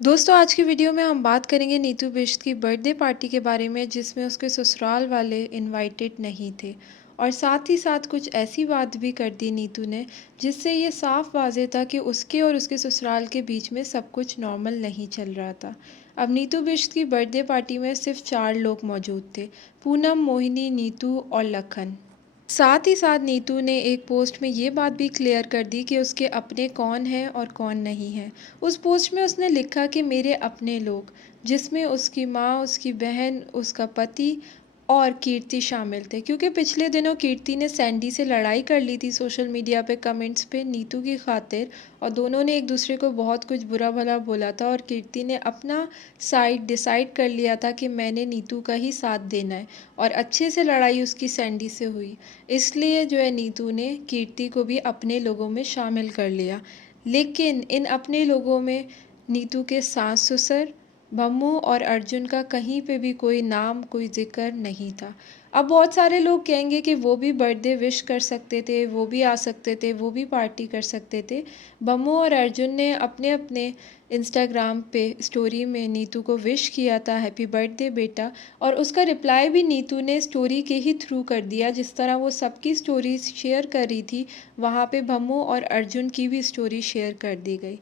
दोस्तों आज की वीडियो में हम बात करेंगे नीतू बिष्ट की बर्थडे पार्टी के बारे में जिसमें उसके ससुराल वाले इनवाइटेड नहीं थे। और साथ ही साथ कुछ ऐसी बात भी कर दी नीतू ने जिससे ये साफ वाज़ेह था कि उसके और उसके ससुराल के बीच में सब कुछ नॉर्मल नहीं चल रहा था। अब नीतू बिष्ट की बर्थडे पार्टी में सिर्फ 4 लोग मौजूद थे। पूनम, मोहिनी, नीतू और लखन। साथ ही साथ नीतू ने एक पोस्ट में ये बात भी क्लियर कर दी कि उसके अपने कौन हैं और कौन नहीं हैं। उस पोस्ट में उसने लिखा कि मेरे अपने लोग, जिसमें उसकी माँ, उसकी बहन, उसका पति और कीर्ति शामिल थे। क्योंकि पिछले दिनों कीर्ति ने सैंडी से लड़ाई कर ली थी सोशल मीडिया पे कमेंट्स पे नीतू की खातिर, और दोनों ने एक दूसरे को बहुत कुछ बुरा भला बोला था और कीर्ति ने अपना साइड डिसाइड कर लिया था कि मैंने नीतू का ही साथ देना है। और अच्छे से लड़ाई उसकी सैंडी से हुई। इसलिए जो है नीतू ने कीर्ति को भी अपने लोगों में शामिल कर लिया। लेकिन इन अपने लोगों में नीतू के सास ससुर, भम्मू और अर्जुन का कहीं पे भी कोई नाम, कोई ज़िक्र नहीं था। अब बहुत सारे लोग कहेंगे कि वो भी बर्थडे विश कर सकते थे, वो भी आ सकते थे, वो भी पार्टी कर सकते थे। भम्मू और अर्जुन ने अपने अपने इंस्टाग्राम पे स्टोरी में नीतू को विश किया था, हैप्पी बर्थडे बेटा। और उसका रिप्लाई भी नीतू ने स्टोरी के ही थ्रू कर दिया। जिस तरह वो सबकी स्टोरी शेयर कर रही थी, वहाँ पे भम्मू और अर्जुन की भी स्टोरी शेयर कर दी गई।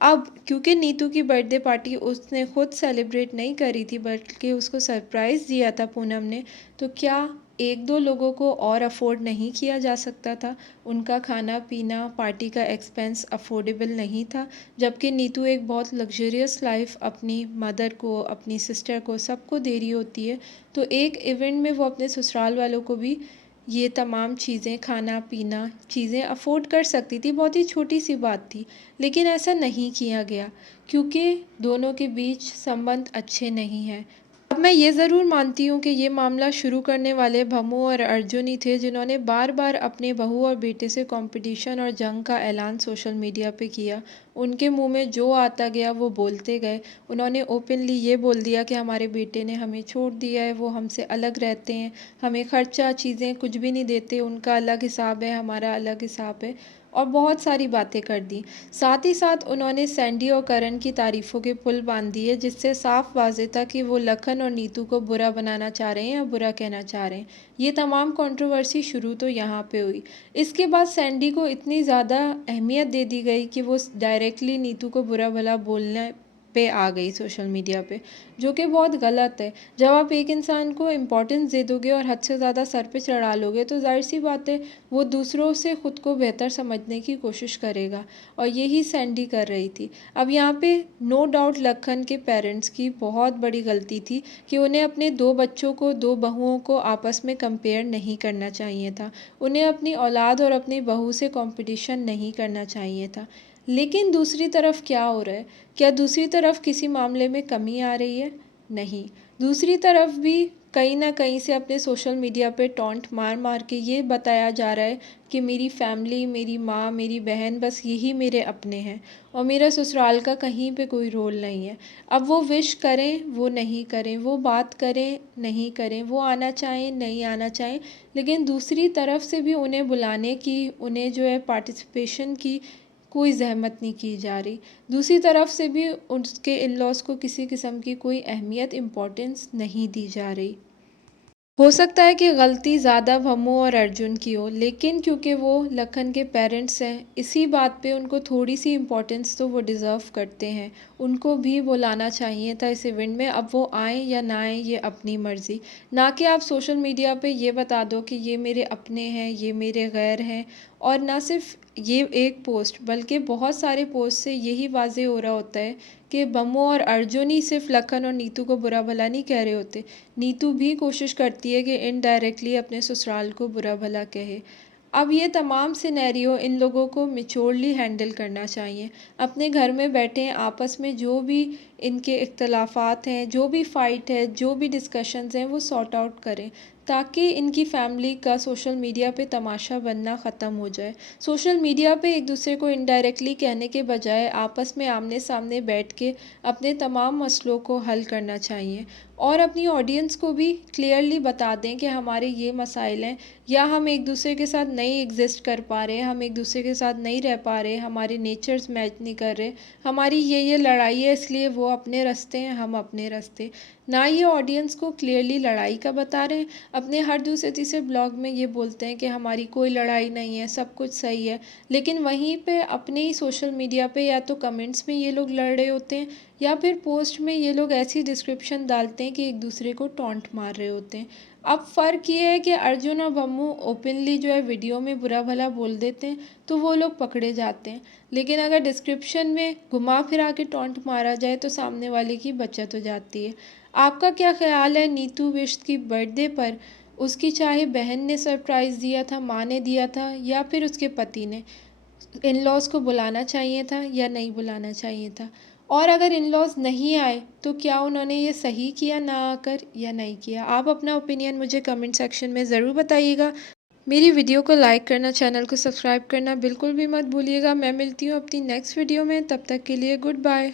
अब क्योंकि नीतू की बर्थडे पार्टी उसने खुद सेलिब्रेट नहीं करी थी बल्कि उसको सरप्राइज़ दिया था पूनम ने, तो क्या एक दो लोगों को और अफोर्ड नहीं किया जा सकता था? उनका खाना पीना, पार्टी का एक्सपेंस अफोर्डेबल नहीं था? जबकि नीतू एक बहुत लग्जरियस लाइफ अपनी मदर को, अपनी सिस्टर को, सबको दे रही होती है। तो एक इवेंट में वो अपने ससुराल वालों को भी ये तमाम चीज़ें, खाना पीना चीज़ें अफोर्ड कर सकती थी। बहुत ही छोटी सी बात थी। लेकिन ऐसा नहीं किया गया क्योंकि दोनों के बीच संबंध अच्छे नहीं हैं। अब मैं ये ज़रूर मानती हूँ कि ये मामला शुरू करने वाले भम्मू और अर्जुन ही थे, जिन्होंने बार बार अपने बहू और बेटे से कंपटीशन और जंग का ऐलान सोशल मीडिया पे किया। उनके मुंह में जो आता गया वो बोलते गए। उन्होंने ओपनली ये बोल दिया कि हमारे बेटे ने हमें छोड़ दिया है, वो हमसे अलग रहते हैं, हमें खर्चा चीज़ें कुछ भी नहीं देते, उनका अलग हिसाब है, हमारा अलग हिसाब है। और बहुत सारी बातें कर दी। साथ ही साथ उन्होंने सैंडी और करण की तारीफ़ों के पुल बांध दिए, जिससे साफ वाज़ेह था कि वो लखन और नीतू को बुरा बनाना चाह रहे हैं या बुरा कहना चाह रहे हैं। ये तमाम कंट्रोवर्सी शुरू तो यहाँ पे हुई। इसके बाद सैंडी को इतनी ज़्यादा अहमियत दे दी गई कि वो डायरेक्टली नीतू को बुरा भला बोलने पे आ गई सोशल मीडिया पे, जो कि बहुत गलत है। जब आप एक इंसान को इम्पोर्टेंस दे दोगे और हद से ज़्यादा सर पे चढ़ा लोगे, तो ज़ाहिर सी बात है वो दूसरों से ख़ुद को बेहतर समझने की कोशिश करेगा। और यही सैंडी कर रही थी। अब यहाँ पे नो डाउट लखन के पेरेंट्स की बहुत बड़ी गलती थी कि उन्हें अपने 2 बच्चों को, 2 बहुओं को आपस में कंपेयर नहीं करना चाहिए था। उन्हें अपनी औलाद और अपनी बहू से कंपटीशन नहीं करना चाहिए था। लेकिन दूसरी तरफ क्या हो रहा है? क्या दूसरी तरफ किसी मामले में कमी आ रही है? नहीं। दूसरी तरफ भी कहीं न कहीं से अपने सोशल मीडिया पे टॉन्ट मार मार के ये बताया जा रहा है कि मेरी फैमिली, मेरी माँ, मेरी बहन, बस यही मेरे अपने हैं और मेरा ससुराल का कहीं पे कोई रोल नहीं है। अब वो विश करें, वो नहीं करें, वो बात करें, नहीं करें, वो आना चाहें, नहीं आना चाहें, लेकिन दूसरी तरफ से भी उन्हें बुलाने की, उन्हें जो है पार्टिसिपेशन की कोई ज़हमत नहीं की जा रही। दूसरी तरफ से भी उसके इन-लॉज़ को किसी किस्म की कोई अहमियत, इम्पोर्टेंस नहीं दी जा रही। हो सकता है कि गलती ज़्यादा भम्मू और अर्जुन की हो, लेकिन क्योंकि वो लखन के पेरेंट्स हैं, इसी बात पे उनको थोड़ी सी इम्पोर्टेंस तो वो डिज़र्व करते हैं। उनको भी बुलाना चाहिए था इस इवेंट में। अब वो आएँ या ना आएँ, ये अपनी मर्ज़ी। ना कि आप सोशल मीडिया पे ये बता दो कि ये मेरे अपने हैं, ये मेरे गैर हैं। और ना सिर्फ ये एक पोस्ट, बल्कि बहुत सारे पोस्ट से यही वाज़ेह हो रहा होता है कि भम्मू और अर्जुन ही सिर्फ लखन और नीतू को बुरा भला नहीं कह रहे होते। नीतू भी कोशिश करती है कि इनडायरेक्टली अपने ससुराल को बुरा भला कहे। अब ये तमाम सिनेरियो इन लोगों को मैच्योरली हैंडल करना चाहिए। अपने घर में बैठे आपस में जो भी इनके इख्तलाफात हैं, जो भी फ़ाइट है, जो भी डिस्कशंस हैं, वो सॉर्ट आउट करें। ताकि इनकी फैमिली का सोशल मीडिया पे तमाशा बनना ख़त्म हो जाए। सोशल मीडिया पे एक दूसरे को इनडायरेक्टली कहने के बजाय आपस में आमने-सामने बैठ के अपने तमाम मसलों को हल करना चाहिए और अपनी ऑडियंस को भी क्लियरली बता दें कि हमारे ये मसाइल हैं या हम एक दूसरे के साथ नहीं एग्ज़िस्ट कर पा रहे, हम एक दूसरे के साथ नहीं रह पा रहे, हमारे नेचर्स मैच नहीं कर रहे, हमारी ये लड़ाई है इसलिए वो अपने रास्ते हैं, हम अपने रास्ते। ना ये ऑडियंस को क्लियरली लड़ाई का बता रहे हैं, अपने हर दूसरे तीसरे ब्लॉग में ये बोलते हैं कि हमारी कोई लड़ाई नहीं है, सब कुछ सही है। लेकिन वहीं पे अपने ही सोशल मीडिया पे या तो कमेंट्स में ये लोग लड़ रहे होते हैं या फिर पोस्ट में ये लोग ऐसी डिस्क्रिप्शन डालते हैं कि एक दूसरे को टॉन्ट मार रहे होते हैं। अब फ़र्क ये है कि अर्जुन और बम्मू ओपनली जो है वीडियो में बुरा भला बोल देते हैं तो वो लोग पकड़े जाते हैं। लेकिन अगर डिस्क्रिप्शन में घुमा फिरा के टॉन्ट मारा जाए तो सामने वाले की बचत हो जाती है। आपका क्या ख़्याल है नीतू बिष्ट की बर्थडे पर उसकी चाहे बहन ने सरप्राइज़ दिया था, माँ ने दिया था या फिर उसके पति ने, इन-लॉज़ को बुलाना चाहिए था या नहीं बुलाना चाहिए था? और अगर इन-लॉज़ नहीं आए तो क्या उन्होंने ये सही किया ना आकर या नहीं किया? आप अपना ओपिनियन मुझे कमेंट सेक्शन में ज़रूर बताइएगा। मेरी वीडियो को लाइक करना, चैनल को सब्सक्राइब करना बिल्कुल भी मत भूलिएगा। मैं मिलती हूँ अपनी नेक्स्ट वीडियो में, तब तक के लिए गुड बाय।